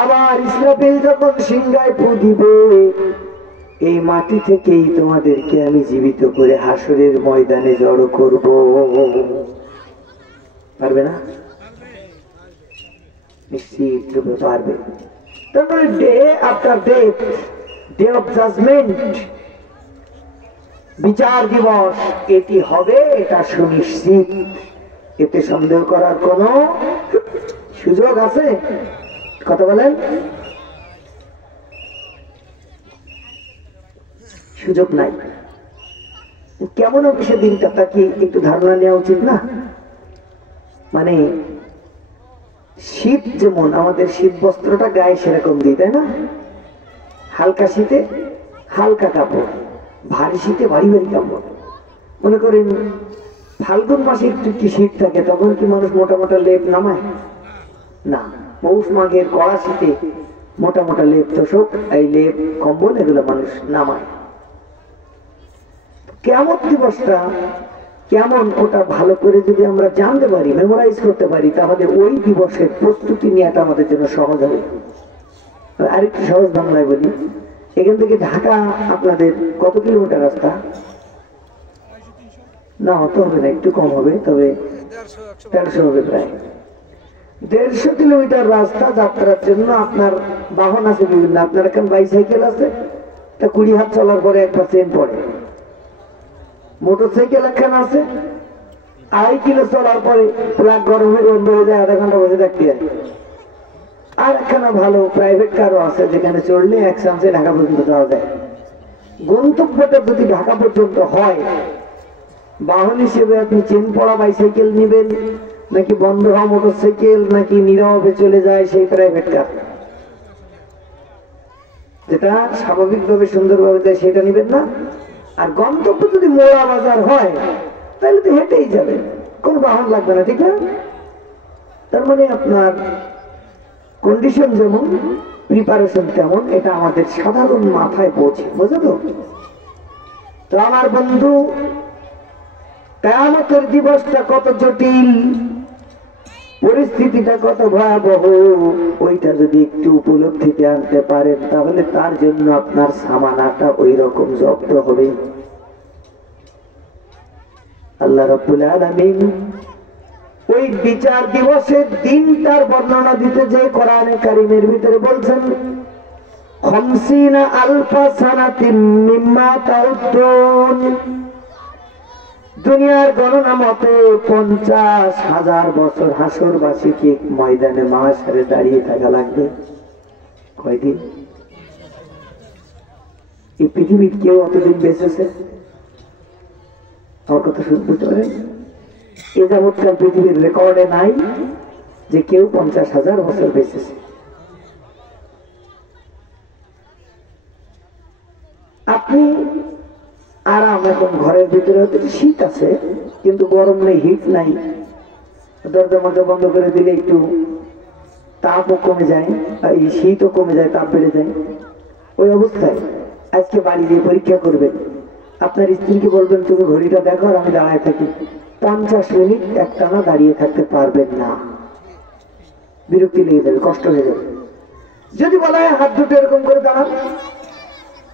আবার ইসরাফিল যখন সিংহায় ফু দিবে, এই মাটি থেকেই তোমাদেরকে আমি জীবিত করে হাসরের ময়দানে জড়ো করব। পারবে না? নিশ্চিত রূপে পারবে। তারপরে day after death, day of judgement, বিচার দিবস, এটি হবে, এটা সুনিশ্চিত। এতে সন্দেহ করার কোনো সুযোগ আছে? কথা বলেন। সুযোগ নাই। কেমন হবে সে দিনটা, তা কি একটু ধারণা নেওয়া উচিত না? মানে শীত যেমন আমাদের শীত বস্ত্রটা গায়ে সেরকম দিই, তাই না? হালকা শীতে হালকা কাপড়, ভারী শীতে ভারী ভারী কাপড়। মনে করেন ফাল্গুন মাসে একটু কি শীত থাকে, তখন কি মানুষ মোটা মোটা লেপ নামায় না? পৌষ মাঘের কড়া শীতে মোটা মোটা লেপ, তোষক, এই লেপ, কম্বল এগুলো মানুষ নামায়। কিয়ামত দিবসটা কেমন, ওটা ভালো করে যদি আমরা জানতে পারি, মেমোরাইজ করতে পারি, তাহলে ওই দিবসের প্রস্তুতি নেওয়াটা আমাদের জন্য সহজ হবে। আরেকটু সহজ বাংলায় বলি, এখান থেকে ঢাকা আপনাদের কত কিলোমিটার রাস্তা? না অত হবে না, একটু কম হবে, তবে ১৩০০ হবে, প্রায় ১৫০ কিলোমিটার রাস্তা যাত্রার জন্য আপনার বাহন আছে বিভিন্ন। আপনার এখন বাইসাইকেল আছে, তা ২০ হাত চলার পরে একবার চেন পড়ে। মোটরসাইকেল একখান আছে, ২.৫ কিলো চলার পরে প্লাগ গরম হয়ে বন্ধ হয়ে যায়, আধা ঘন্টা বসে থাকতে হয়। আর একখানা ভালো প্রাইভেট কারও আছে, যেখানে চড়লে এক চান্সে ঢাকা পর্যন্ত যাওয়া যায়। গন্তব্যটা যদি ঢাকা পর্যন্ত হয়, বাহন হিসেবে আপনি চেন পড়া বাইসাইকেল নেবেন, নাকি বন্ধ হওয়া মোটরসাইকেল, নাকি নীরবে চলে যায় সেই প্রাইভেট কার, যেটা স্বাভাবিকভাবে সুন্দরভাবে যায়, সেটা নেবেন না? আর গন্তব্য যদি মোড়া বাজার হয়, তাহলে তো হেঁটেই যাবে, কোনো বাহন লাগবে না, ঠিক না? তার মানে আপনার কন্ডিশন যেমন, প্রিপারেশন তেমন, এটা আমাদের সাধারণ মাথায় পৌঁছে, বুঝো তো? তো আমার বন্ধু, কিয়ামতের দিবসটা কত জটিল, পরিস্থিতিটা কত ভয়াবহ, ওইটা যদি একটু উপলব্ধিতে আনতে পারেন, তাহলে তার জন্য আপনার সামানাটা ওই রকম জব্দ হবে। আল্লাহ রাব্বুল আলামিন ওই বিচার দিবসের দিনটার বর্ণনা দিতে যে কোরআনে কারীমের ভিতরে বলছেন, ৫০ আলফা সানাতিন মিম্মা তাউদ্দুন, দুনিয়ার গণনা মতে ৫০,০০০ বছর হাসরবাসীকে ময়দানে মাহশারে দাঁড়িয়ে থাকা লাগবে। কয়দিন? এই পৃথিবীর কেউ অতদিন বেঁচেছে? আমার কথা শুনতে বুঝতে পারেন? এ যাবৎকাল পৃথিবীর রেকর্ডে নাই যে কেউ ৫০,০০০ বছর বেঁচেছে। আপনি আরাম, এখন ঘরের ভিতরে শীত আছে কিন্তু গরম নেই, হিট নাই, দরজা মরজা বন্ধ করে দিলে একটু তাপও কমে যায়, এই শীতও কমে যায়, তাপ বেড়ে যায়। ওই অবস্থায় আজকে বাড়ি দিয়ে পরীক্ষা করবেন, আপনার স্ত্রীকে বলবেন তুমি ঘড়িটা দেখো আর আমি দাঁড়ায় থাকি, ৫০ মিনিট একটানা দাঁড়িয়ে থাকতে পারবেন না, বিরক্তি লেগে যাবে, কষ্ট হয়ে যাবে। যদি বলা হয় হাত দুটো এরকম করে দাঁড়ান,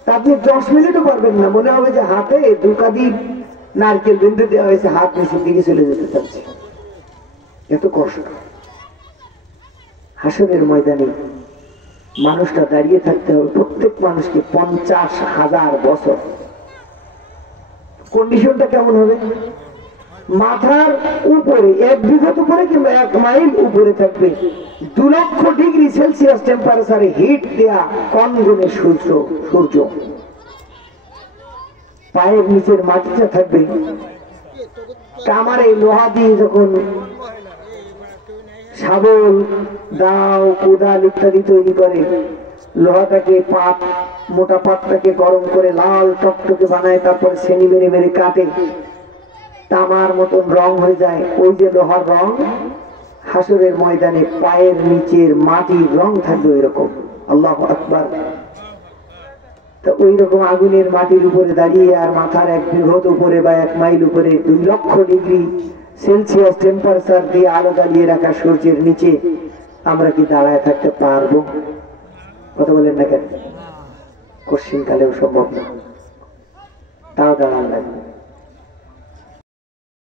আপনি ১০ মিনিটও পারবেন না, মনে হবে যে হাতে দুকাদি নারকেল বেঁধে দেওয়া হয়েছে, হাত নিচের দিকে চলে যেতে চাচ্ছে, এত কষ্ট। হাসরের ময়দানে মানুষটা দাঁড়িয়ে থাকতে হবে, প্রত্যেক মানুষকে ৫০,০০০ বছর। কন্ডিশনটা কেমন হবে? মাথার উপরে ১ বিঘত উপরে কিংবা ১ মাইল উপরে থাকবে ২,০০,০০০ ডিগ্রি সেলসিয়াস টেম্পারেচারে হিট দেয়া কনগনে সূর্য। পায়ের নিচের মাটিটা থাকবে কামারে লোহা দিয়ে, যখন শাবল, দাও, কোদাল ইত্যাদি তৈরি করে, লোহাটাকে পাত, মোটা পাতটাকে গরম করে লাল টকটকে বানায়, তারপর শ্রেণী মেরে মেরে কাটে, তামার মতন রং হয়ে যায়। ওই যে লোহার রং, হাসরের ময়দানে পায়ের নিচের মাটির রং থাকবে ওই রকম। আল্লাহু আকবার। তো ওই রকম আগুনের মাটির উপরে দাঁড়িয়ে, আর মাথার ১ বিঘত উপরে বা ১ মাইল উপরে ২,০০,০০০ ডিগ্রি সেলসিয়াস টেম্পারেচার দিয়ে আলো জ্বালিয়ে রাখা সূর্যের নিচে আমরা কি দাঁড়ায় থাকতে পারবো? কথা বলেন না কেন? কোশ্চিন কালেও সম্ভব না, তাও দাঁড়ান লাগবে।